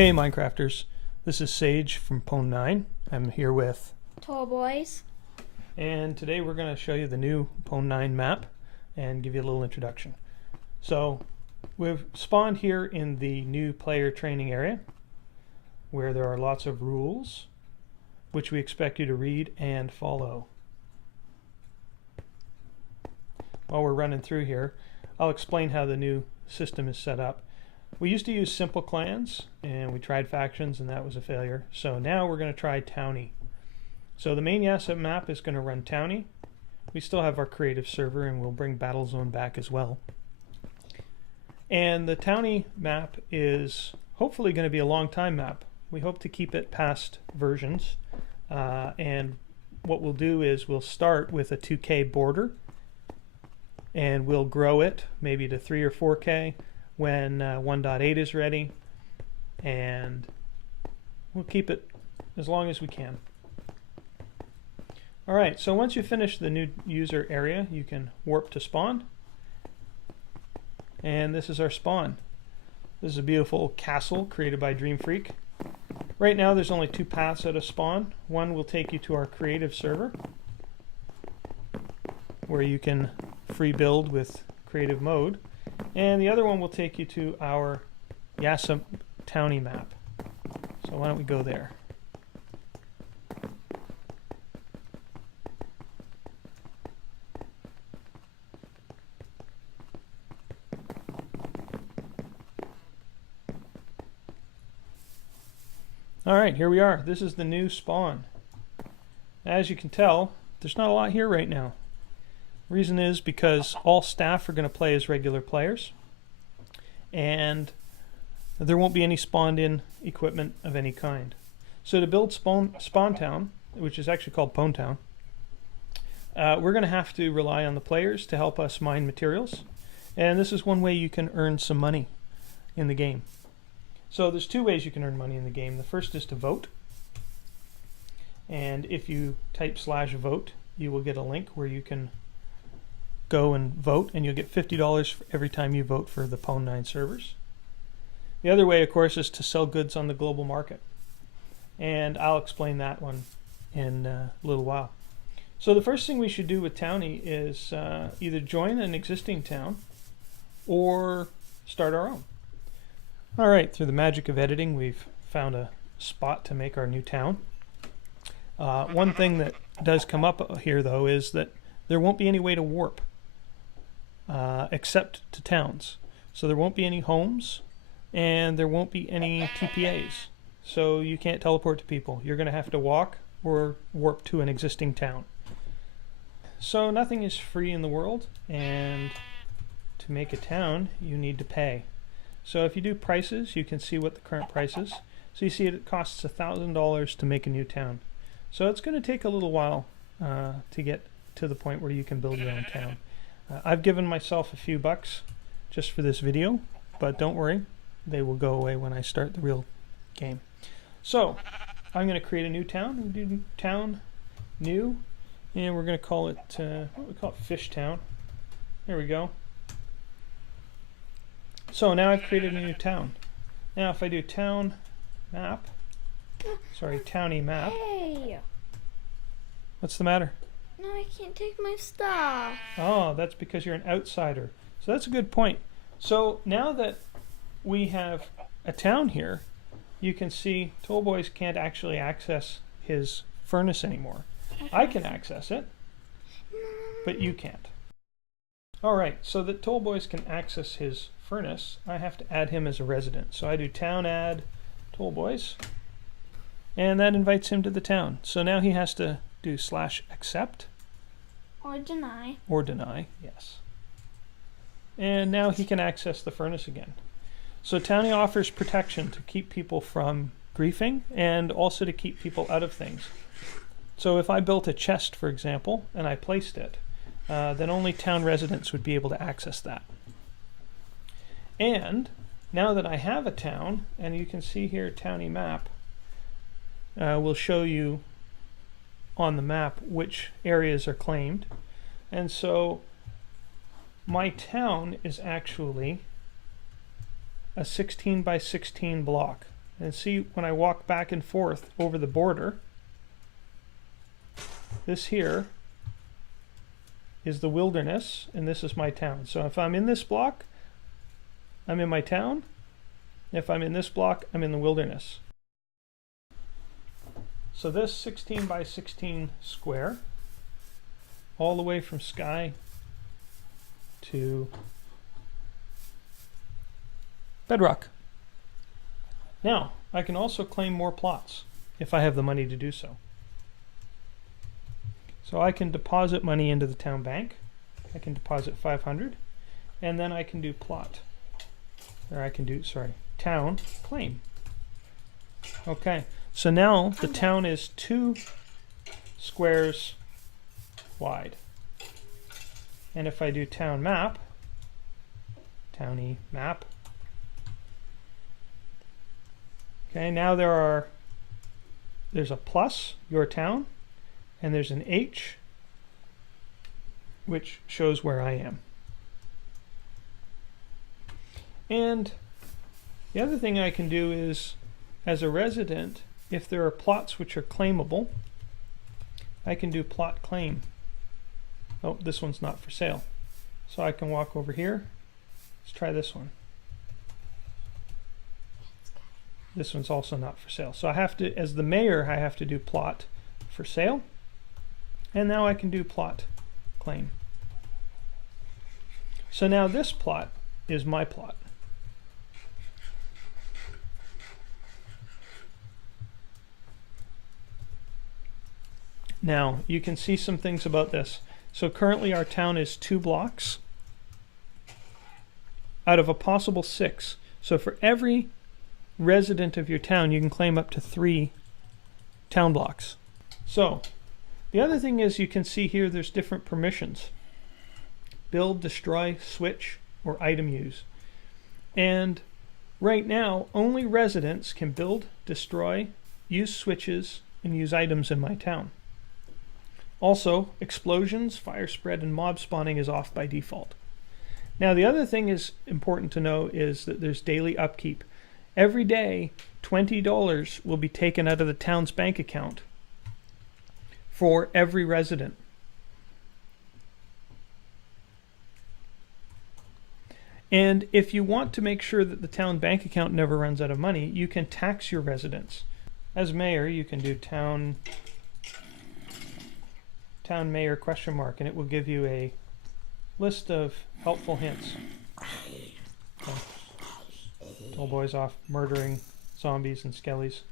Hey Minecrafters, this is Sage from Pwn9. I'm here with Tall boys. and today we're going to show you the new Pwn9 map and give you a little introduction. So we've spawned here in the new player training area where there are lots of rules which we expect you to read and follow. While we're running through here, I'll explain how the new system is set up. We used to use simple clans and we tried factions and that was a failure. So now we're going to try Towny. So the main YASMP map is going to run Towny. We still have our creative server and we'll bring Battlezone back as well. And the Towny map is hopefully going to be a long time map. We hope to keep it past versions. And what we'll do is we'll start with a 2K border and we'll grow it maybe to 3 or 4K when 1.8 is ready, and we'll keep it as long as we can. Alright, so once you finish the new user area, you can warp to spawn, and this is our spawn. This is a beautiful castle created by Dream Freak. Right now there's only 2 paths out of spawn. One will take you to our creative server where you can free build with creative mode, and the other one will take you to our YASMP Towny map. So why don't we go there? Alright, here we are. This is the new spawn. As you can tell, there's not a lot here right now. Reason is because all staff are going to play as regular players and there won't be any spawned in equipment of any kind. So to build Spawn Town, which is actually called Pwn Town, we're going to have to rely on the players to help us mine materials, and this is one way you can earn some money in the game. So there's 2 ways you can earn money in the game. The first is to vote, and if you type /vote you will get a link where you can go and vote, and you'll get $50 for every time you vote for the Pwn9 servers. The other way, of course, is to sell goods on the global market, and I'll explain that one in a little while. So the first thing we should do with Towny is either join an existing town or start our own. Alright, through the magic of editing we've found a spot to make our new town. One thing that does come up here though is that there won't be any way to warp except to towns. So there won't be any homes and there won't be any TPAs. So you can't teleport to people. You're going to have to walk or warp to an existing town. So nothing is free in the world, and to make a town you need to pay. So if you do prices, you can see what the current price is. So you see it costs $1,000 to make a new town. So it's going to take a little while to get to the point where you can build your own town. I've given myself a few bucks just for this video, but don't worry, they will go away when I start the real game. So I'm going to create a new town. We do town new, and we're going to call it what we call it, Fish Town. There we go. So now I've created a new town. Now if I do town map, sorry, Towny map. Hey! What's the matter? No, I can't take my stuff. Oh, that's because you're an outsider. So that's a good point. So now that we have a town here, you can see Tollboys can't actually access his furnace anymore. I can access it, but you can't. Alright, so that Tollboys can access his furnace, I have to add him as a resident. So I do town add Tollboys, and that invites him to the town. So now he has to do /accept. Or deny. Or deny, yes. And now he can access the furnace again. So Towny offers protection to keep people from griefing and also to keep people out of things. So if I built a chest, for example, and I placed it, then only town residents would be able to access that. And now that I have a town, and you can see here Towny map, will show you on the map which areas are claimed. And so my town is actually a 16 by 16 block. And see, when I walk back and forth over the border, this here is the wilderness, and this is my town. So if I'm in this block, I'm in my town. If I'm in this block, I'm in the wilderness. So this 16 by 16 square, all the way from sky to bedrock. Now, I can also claim more plots if I have the money to do so. So I can deposit money into the town bank. I can deposit 500, and then I can do plot. Or I can do, sorry, town claim. Okay, so now the town is 2 squares wide. And if I do town map, Towny map, okay, now there's a plus, your town, and there's an H, which shows where I am. And the other thing I can do is, as a resident, if there are plots which are claimable, I can do plot claim. Oh, this one's not for sale. So I can walk over here. Let's try this one. This one's also not for sale. So I have to, as the mayor, I have to do plot for sale. And now I can do plot claim. So now this plot is my plot. Now you can see some things about this. So currently our town is 2 blocks out of a possible 6. So for every resident of your town, you can claim up to 3 town blocks. So the other thing is, you can see here there's different permissions: build, destroy, switch, or item use. And right now only residents can build, destroy, use switches, and use items in my town. Also, explosions, fire spread, and mob spawning is off by default. Now the other thing is important to know is that there's daily upkeep. Every day, $20 will be taken out of the town's bank account for every resident. And if you want to make sure that the town bank account never runs out of money, you can tax your residents. As mayor, you can do town mayor ? And it will give you a list of helpful hints. Okay. Tall boys off murdering zombies and skellies.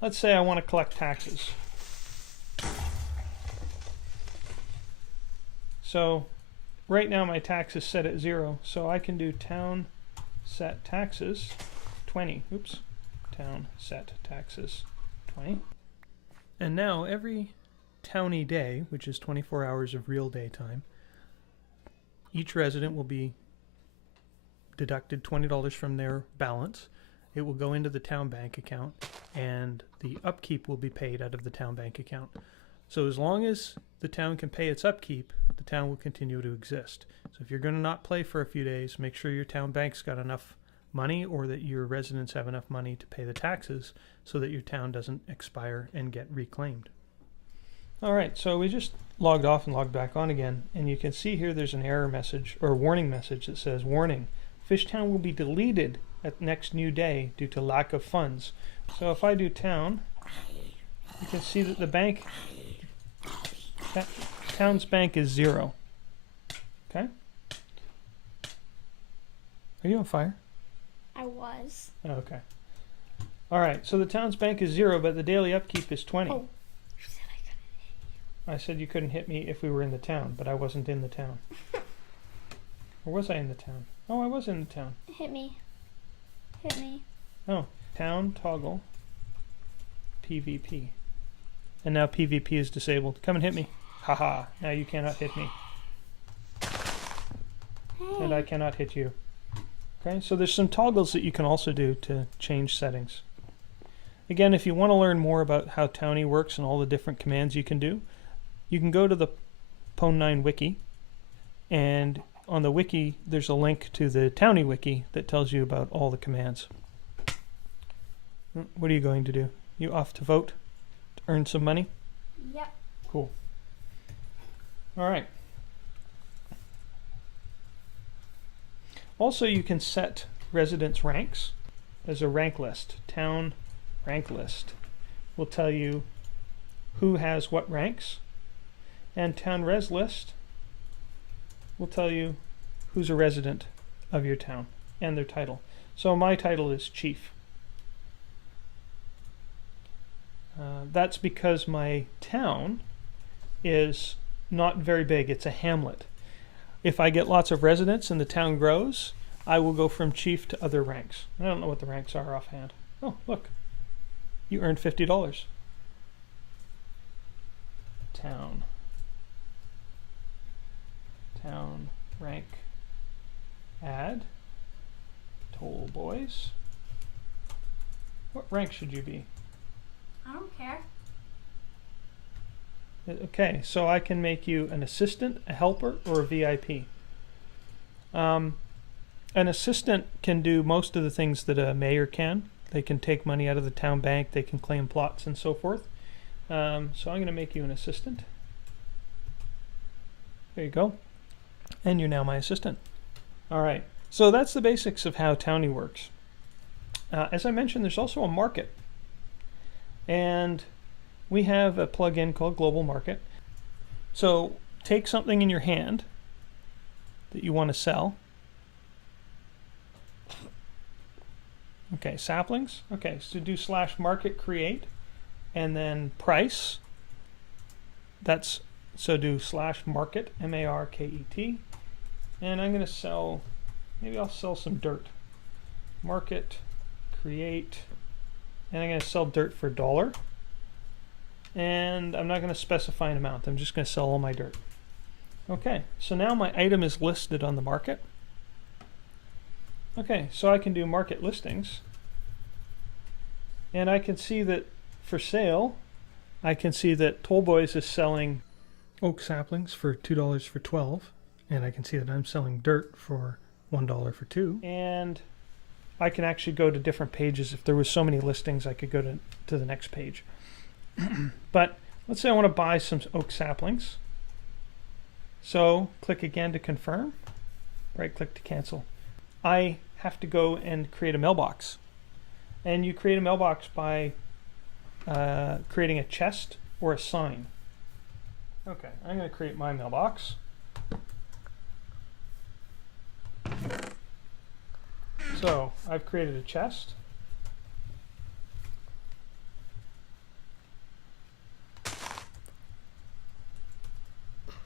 Let's say I want to collect taxes. So right now my tax is set at 0, so I can do town set taxes 20. Oops. Town set taxes 20. And now every Towny day, which is 24 hours of real daytime, each resident will be deducted $20 from their balance. It will go into the town bank account, and the upkeep will be paid out of the town bank account. So as long as the town can pay its upkeep, the town will continue to exist. So if you're going to not play for a few days, make sure your town bank's got enough money, or that your residents have enough money to pay the taxes so that your town doesn't expire and get reclaimed. Alright, so we just logged off and logged back on again, and you can see here there's an error message, or a warning message that says, warning, Fishtown will be deleted at next new day due to lack of funds. So if I do town, you can see that the bank, town's bank is 0. Okay? Are you on fire? I was. Oh, okay. Alright, so the town's bank is 0, but the daily upkeep is 20. Oh. I said you couldn't hit me if we were in the town, but I wasn't in the town. Or was I in the town? Oh, I was in the town. Hit me. Hit me. Oh, town toggle PvP. And now PvP is disabled. Come and hit me. Haha, now you cannot hit me. Hey. And I cannot hit you. Okay, so there's some toggles that you can also do to change settings. Again, if you want to learn more about how Towny works and all the different commands you can do, you can go to the Pwn9 wiki, and on the wiki there's a link to the Towny wiki that tells you about all the commands. What are you going to do? You off to vote to earn some money? Yep. Cool. All right. Also, you can set residence ranks. There's a rank list. Town rank list will tell you who has what ranks, and town res list will tell you who's a resident of your town and their title. So my title is chief. That's because my town is not very big. It's a hamlet. If I get lots of residents and the town grows, I will go from chief to other ranks. I don't know what the ranks are offhand. Oh, look. You earned $50. Town rank. Add. Toll boys. What rank should you be? I don't care. Okay, so I can make you an assistant, a helper, or a VIP. An assistant can do most of the things that a mayor can. They can take money out of the town bank, they can claim plots and so forth. So I'm going to make you an assistant. There you go. And you're now my assistant. All right, so that's the basics of how Towny works. As I mentioned, there's also a market. And we have a plugin called Global Market. So take something in your hand that you want to sell. Okay, saplings. Okay, so do /market create and then price. That's so do /market, M-A-R-K-E-T. And I'm going to sell, maybe I'll sell some dirt. Market create, and I'm going to sell dirt for $1. And I'm not going to specify an amount. I'm just going to sell all my dirt. Okay, so now my item is listed on the market. Okay, so I can do market listings. And I can see that for sale, I can see that Toll Boys is selling oak saplings for $2 for 12. And I can see that I'm selling dirt for $1 for 2. And I can actually go to different pages. If there was so many listings, I could go to the next page. But let's say I want to buy some oak saplings. So click again to confirm. Right click to cancel. I have to go and create a mailbox. And you create a mailbox by creating a chest or a sign. Okay, I'm going to create my mailbox. So I've created a chest.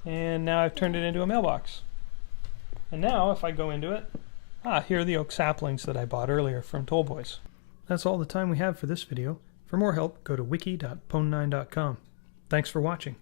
And now I've turned it into a mailbox. And now if I go into it, here are the oak saplings that I bought earlier from Toll Boys. That's all the time we have for this video. For more help, go to wiki.pwn9.com. Thanks for watching.